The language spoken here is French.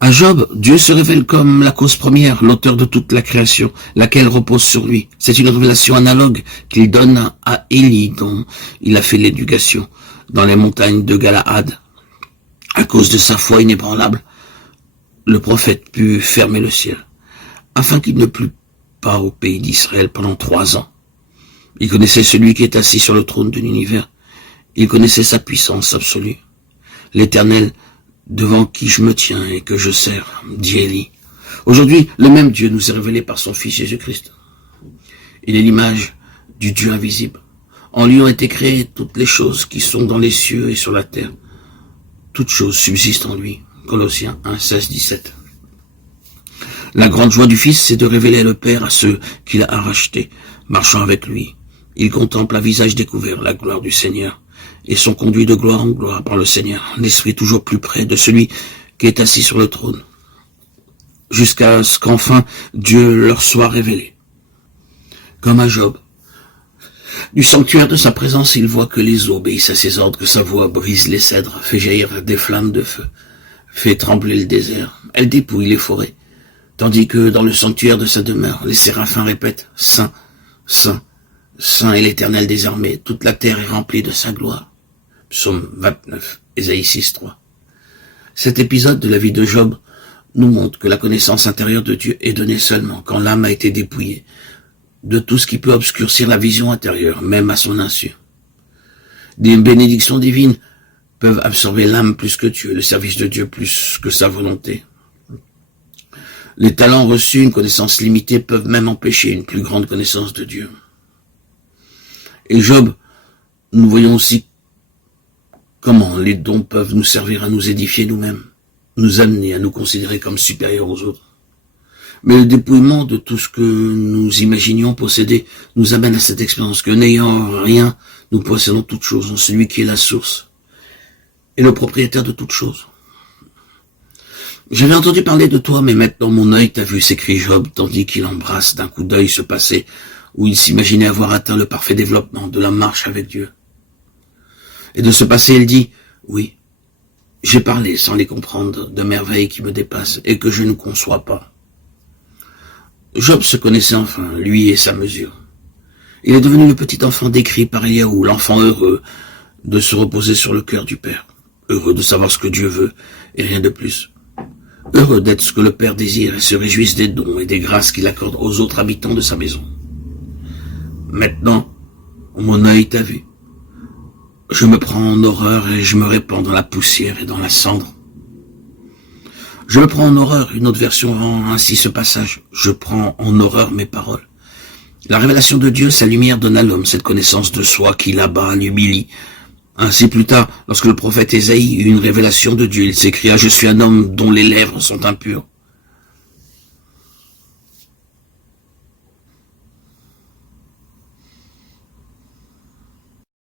À Job, Dieu se révèle comme la cause première, l'auteur de toute la création, laquelle repose sur lui. C'est une révélation analogue qu'il donne à Élie, dont il a fait l'éducation, dans les montagnes de Galaad. À cause de sa foi inébranlable, le prophète put fermer le ciel, afin qu'il ne plût pas au pays d'Israël pendant 3 ans. Il connaissait celui qui est assis sur le trône de l'univers. Il connaissait sa puissance absolue. L'Éternel, devant qui je me tiens et que je sers, dit Élie. Aujourd'hui, le même Dieu nous est révélé par son Fils Jésus-Christ. Il est l'image du Dieu invisible. En lui ont été créées toutes les choses qui sont dans les cieux et sur la terre. Toutes choses subsistent en lui. Colossiens 1, 16, 17. La grande joie du Fils, c'est de révéler le Père à ceux qu'il a rachetés, marchant avec lui. Il contemple à visage découvert la gloire du Seigneur et sont conduits de gloire en gloire par le Seigneur, l'esprit toujours plus près de celui qui est assis sur le trône, jusqu'à ce qu'enfin Dieu leur soit révélé. Comme à Job, du sanctuaire de sa présence, il voit que les eaux obéissent à ses ordres, que sa voix brise les cèdres, fait jaillir des flammes de feu, fait trembler le désert, elle dépouille les forêts, tandis que dans le sanctuaire de sa demeure, les séraphins répètent « Saint, Saint, Saint est l'Éternel des armées, toute la terre est remplie de sa gloire ». Psaume 29, Ésaïe 6, 3. Cet épisode de la vie de Job nous montre que la connaissance intérieure de Dieu est donnée seulement quand l'âme a été dépouillée de tout ce qui peut obscurcir la vision intérieure, même à son insu. Des bénédictions divines peuvent absorber l'âme plus que Dieu, le service de Dieu plus que sa volonté. Les talents reçus, une connaissance limitée, peuvent même empêcher une plus grande connaissance de Dieu. Et Job, nous voyons aussi comment les dons peuvent nous servir à nous édifier nous-mêmes, nous amener à nous considérer comme supérieurs aux autres. Mais le dépouillement de tout ce que nous imaginions posséder nous amène à cette expérience que, n'ayant rien, nous possédons toutes choses en celui qui est la source et le propriétaire de toutes choses. J'avais entendu parler de toi, mais maintenant mon œil t'a vu, s'écrie Job, tandis qu'il embrasse d'un coup d'œil ce passé où il s'imaginait avoir atteint le parfait développement de la marche avec Dieu. Et de ce passé, il dit, oui, j'ai parlé sans les comprendre de merveilles qui me dépassent et que je ne conçois pas. Job se connaissait enfin, lui et sa mesure. Il est devenu le petit enfant décrit par Eliaou, l'enfant heureux de se reposer sur le cœur du Père, heureux de savoir ce que Dieu veut et rien de plus. Heureux d'être ce que le Père désire et se réjouisse des dons et des grâces qu'il accorde aux autres habitants de sa maison. Maintenant, mon œil t'a vu. Je me prends en horreur et je me répands dans la poussière et dans la cendre. Je me prends en horreur, une autre version rend ainsi ce passage. Je prends en horreur mes paroles. La révélation de Dieu, sa lumière donne à l'homme cette connaissance de soi qui l'abat, l'humilie. Ainsi plus tard, lorsque le prophète Ésaïe eut une révélation de Dieu, il s'écria « Je suis un homme dont les lèvres sont impures.